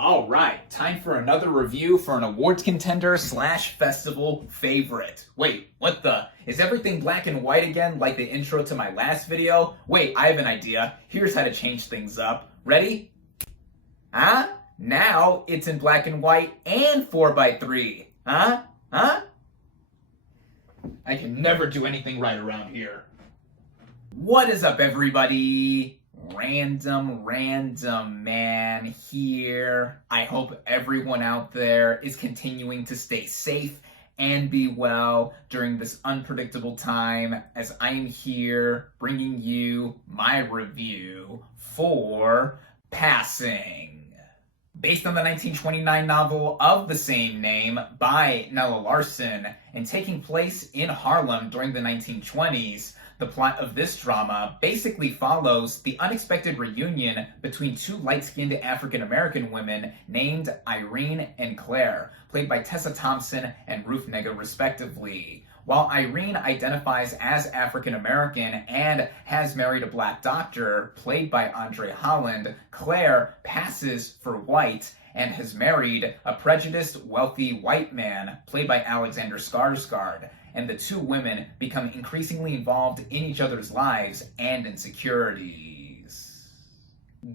All right, time for another review for an awards contender slash festival favorite. Wait, what the? Is everything black and white again like the intro to my last video? Wait, I have an idea. Here's how to change things up. Ready? Huh? Now it's in black and white and 4x3. Huh? I can never do anything right around here. What is up, everybody? RandomRandomMan here. I hope everyone out there is continuing to stay safe and be well during this unpredictable time, as I am here bringing you my review for Passing. Based on the 1929 novel of the same name by Nella Larson and taking place in Harlem during the 1920s, the plot of this drama basically follows the unexpected reunion between two light-skinned African-American women named Irene and Claire, played by Tessa Thompson and Ruth Negga respectively. While Irene identifies as African-American and has married a black doctor, played by Andre Holland, Claire passes for white and has married a prejudiced, wealthy white man, played by Alexander Skarsgård, and the two women become increasingly involved in each other's lives and insecurities.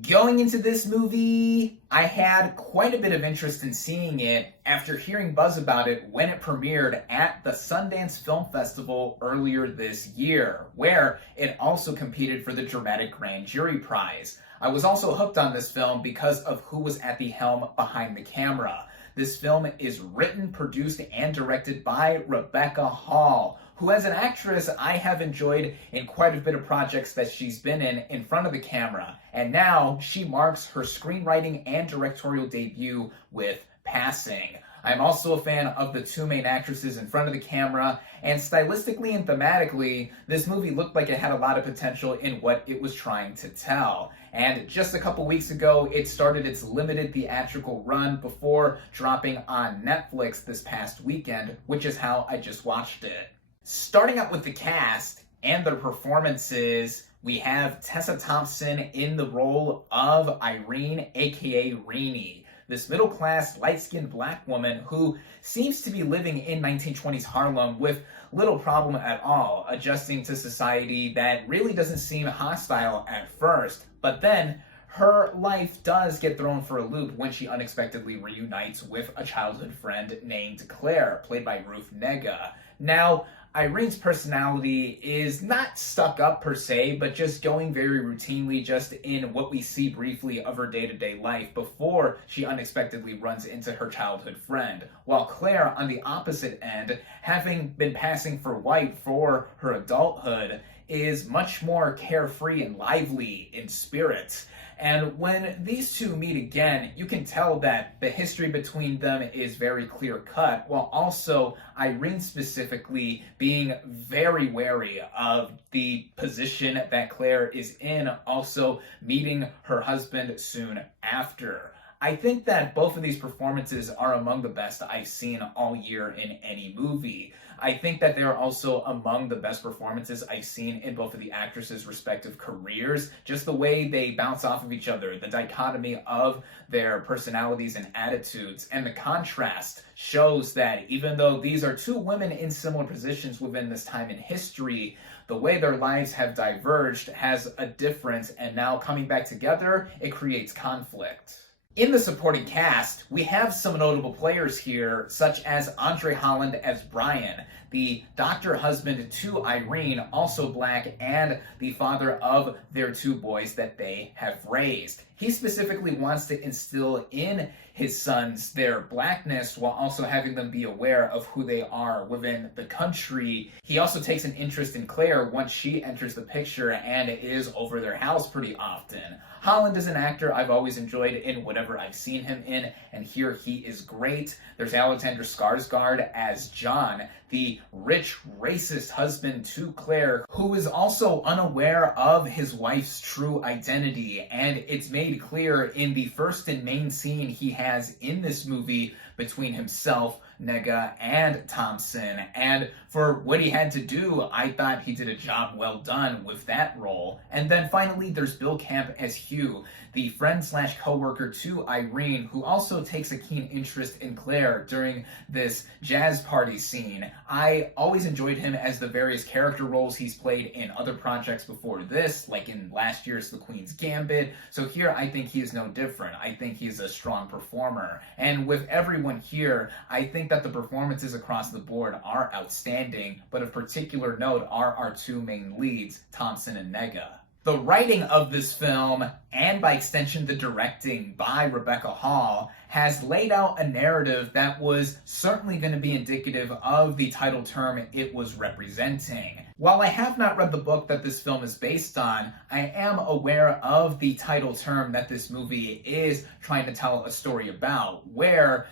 Going into this movie, I had quite a bit of interest in seeing it after hearing buzz about it when it premiered at the Sundance Film Festival earlier this year, where it also competed for the Dramatic Grand Jury Prize. I was also hooked on this film because of who was at the helm behind the camera. This film is written, produced, and directed by Rebecca Hall, who as an actress I have enjoyed in quite a bit of projects that she's been in front of the camera. And now she marks her screenwriting and directorial debut with Passing. I'm also a fan of the two main actresses in front of the camera, and stylistically and thematically, this movie looked like it had a lot of potential in what it was trying to tell. And just a couple weeks ago, it started its limited theatrical run before dropping on Netflix this past weekend, which is how I just watched it. Starting out with the cast and their performances, we have Tessa Thompson in the role of Irene, aka Reenie. This middle-class, light-skinned black woman who seems to be living in 1920s Harlem with little problem at all, adjusting to society that really doesn't seem hostile at first. But then, her life does get thrown for a loop when she unexpectedly reunites with a childhood friend named Claire, played by Ruth Negga. Now, Irene's personality is not stuck up per se, but just going very routinely just in what we see briefly of her day-to-day life before she unexpectedly runs into her childhood friend. While Claire, on the opposite end, having been passing for white for her adulthood, is much more carefree and lively in spirit. And when these two meet again, you can tell that the history between them is very clear-cut, while also Irene specifically being very wary of the position that Claire is in, also meeting her husband soon after. I think that both of these performances are among the best I've seen all year in any movie. I think that they are also among the best performances I've seen in both of the actresses' respective careers. Just the way they bounce off of each other, the dichotomy of their personalities and attitudes, and the contrast shows that even though these are two women in similar positions within this time in history, the way their lives have diverged has a difference, and now coming back together, it creates conflict. In the supporting cast, we have some notable players here, such as Andre Holland as Brian, the doctor husband to Irene, also black, and the father of their two boys that they have raised. He specifically wants to instill in his sons their blackness while also having them be aware of who they are within the country. He also takes an interest in Claire once she enters the picture and is over their house pretty often. Holland is an actor I've always enjoyed in whatever I've seen him in, and here he is great. There's Alexander Skarsgård as John, the rich, racist husband to Claire, who is also unaware of his wife's true identity, and it's made clear in the first and main scene he has in this movie between himself, Negga, and Thompson. And for what he had to do, I thought he did a job well done with that role. And then finally, there's Bill Camp as Hugh, Hugh, the friend slash co-worker to Irene, who also takes a keen interest in Claire during this jazz party scene. I always enjoyed him as the various character roles he's played in other projects before this, like in last year's The Queen's Gambit. So here I think he is no different. I think he's a strong performer. And with everyone here, I think that the performances across the board are outstanding, but of particular note are our two main leads, Thompson and Nega. The writing of this film, and by extension the directing by Rebecca Hall, has laid out a narrative that was certainly going to be indicative of the title term it was representing. While I have not read the book that this film is based on, I am aware of the title term that this movie is trying to tell a story about, where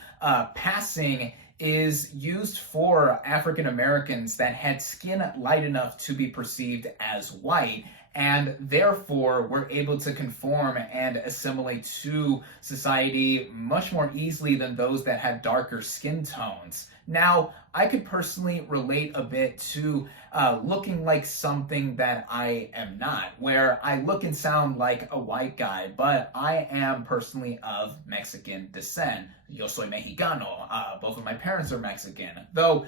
passing is used for African Americans that had skin light enough to be perceived as white, and therefore were able to conform and assimilate to society much more easily than those that had darker skin tones. Now, I could personally relate a bit to looking like something that I am not, where I look and sound like a white guy, but I am personally of Mexican descent. Yo soy mexicano. Both of my parents are Mexican, though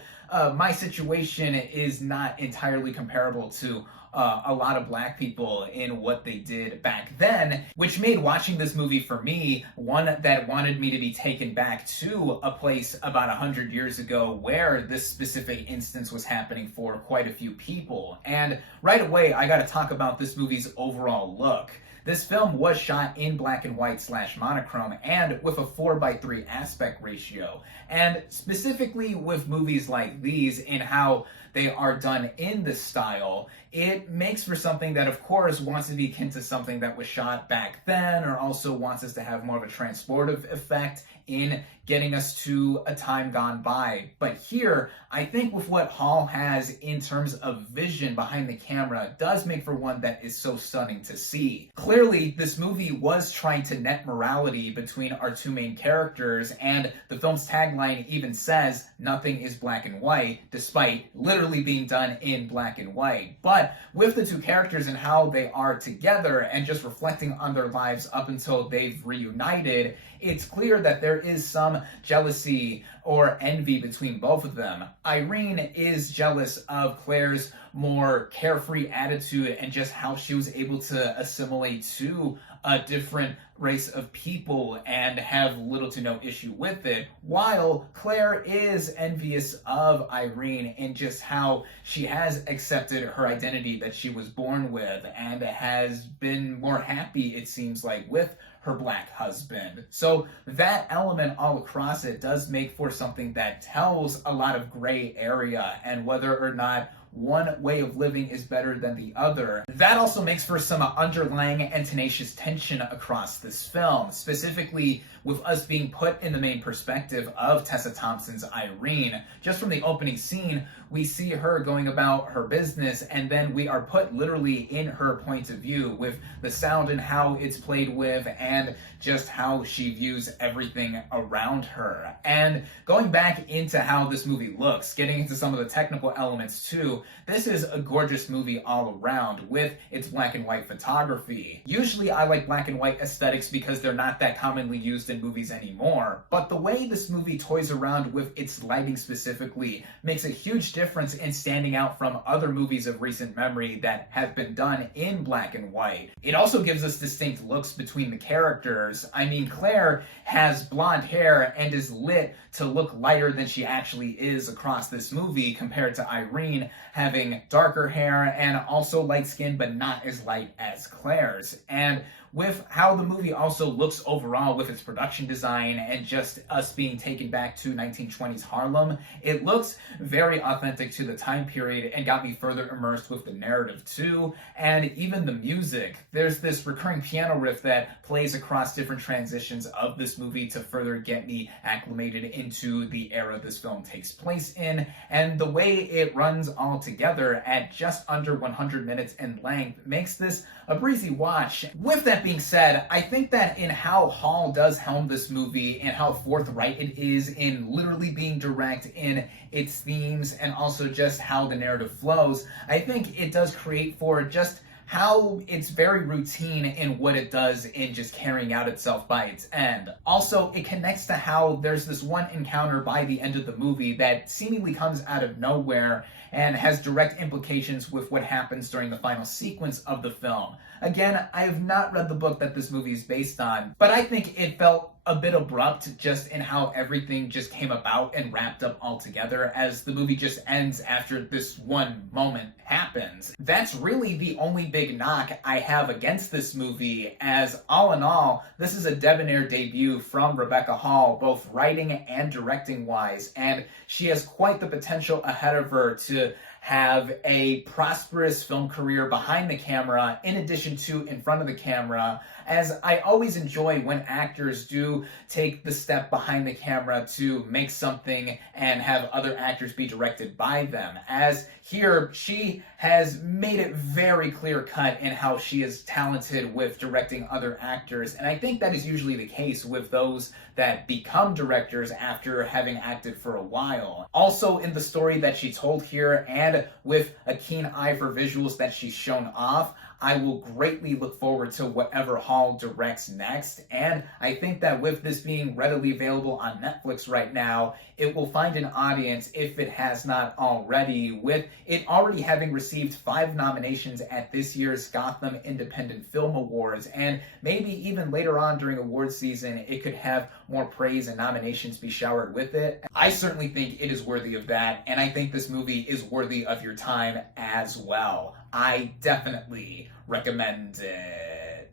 my situation is not entirely comparable to a lot of black people in what they did back then, which made watching this movie for me one that wanted me to be taken back to a place about 100 years ago where this specific instance was happening for quite a few people. And right away, I gotta talk about this movie's overall look. This film was shot in black and white / monochrome and with a 4:3 aspect ratio. And specifically with movies like these in how they are done in this style, it makes for something that of course wants to be akin to something that was shot back then, or also wants us to have more of a transportive effect in getting us to a time gone by. But here, I think with what Hall has in terms of vision behind the camera does make for one that is so stunning to see. Clearly, this movie was trying to net morality between our two main characters, and the film's tagline even says, "Nothing is black and white," despite literally being done in black and white. But with the two characters and how they are together and just reflecting on their lives up until they've reunited, it's clear that there is some jealousy or envy between both of them. Irene is jealous of Claire's more carefree attitude and just how she was able to assimilate to a different race of people and have little to no issue with it, while Claire is envious of Irene in just how she has accepted her identity that she was born with and has been more happy, it seems like, with her black husband. So that element all across it does make for something that tells a lot of gray area and whether or not one way of living is better than the other. That also makes for some underlying and tenacious tension across this film, specifically with us being put in the main perspective of Tessa Thompson's Irene. Just from the opening scene, we see her going about her business, and then we are put literally in her point of view with the sound and how it's played with and just how she views everything around her. And going back into how this movie looks, getting into some of the technical elements too, this is a gorgeous movie all around with its black and white photography. Usually I like black and white aesthetics because they're not that commonly used in movies anymore, but the way this movie toys around with its lighting specifically makes a huge difference in standing out from other movies of recent memory that have been done in black and white. It also gives us distinct looks between the characters. I mean, Claire has blonde hair and is lit to look lighter than she actually is across this movie, compared to Irene having darker hair and also light skin, but not as light as Claire's. And with how the movie also looks overall with its production design and just us being taken back to 1920s Harlem, it looks very authentic to the time period and got me further immersed with the narrative too, and even the music. There's this recurring piano riff that plays across different transitions of this movie to further get me acclimated into the era this film takes place in, and the way it runs all together at just under 100 minutes in length makes this a breezy watch. With that being said, I think that in how Hall does helm this movie and how forthright it is in literally being direct in its themes and also just how the narrative flows, I think it does create for just how it's very routine in what it does in just carrying out itself by its end. Also, it connects to how there's this one encounter by the end of the movie that seemingly comes out of nowhere and has direct implications with what happens during the final sequence of the film. Again, I have not read the book that this movie is based on, but I think it felt a bit abrupt just in how everything just came about and wrapped up all together, as the movie just ends after this one moment happens. That's really the only big knock I have against this movie, as all in all, this is a debonair debut from Rebecca Hall, both writing and directing wise, and she has quite the potential ahead of her to have a prosperous film career behind the camera in addition to in front of the camera, as I always enjoy when actors do take the step behind the camera to make something and have other actors be directed by them. As here, she has made it very clear-cut in how she is talented with directing other actors, and I think that is usually the case with those that become directors after having acted for a while. Also, in the story that she told here, and with a keen eye for visuals that she's shown off, I will greatly look forward to whatever Hall directs next, and I think that with this being readily available on Netflix right now, it will find an audience if it has not already, with it already having received 5 nominations at this year's Gotham Independent Film Awards, and maybe even later on during awards season, it could have more praise and nominations be showered with it. I certainly think it is worthy of that, and I think this movie is worthy of your time as well. I definitely recommend it.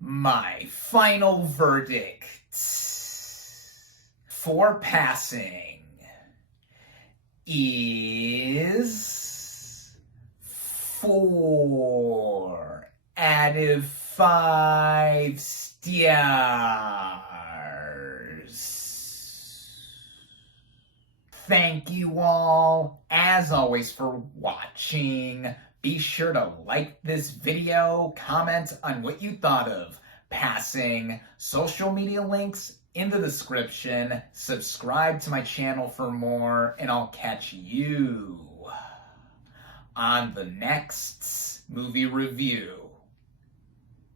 My final verdict for Passing is 4 out of 5 stars. Thank you all, as always, for watching. Be sure to like this video, comment on what you thought of Passing, social media links in the description, subscribe to my channel for more, and I'll catch you on the next movie review.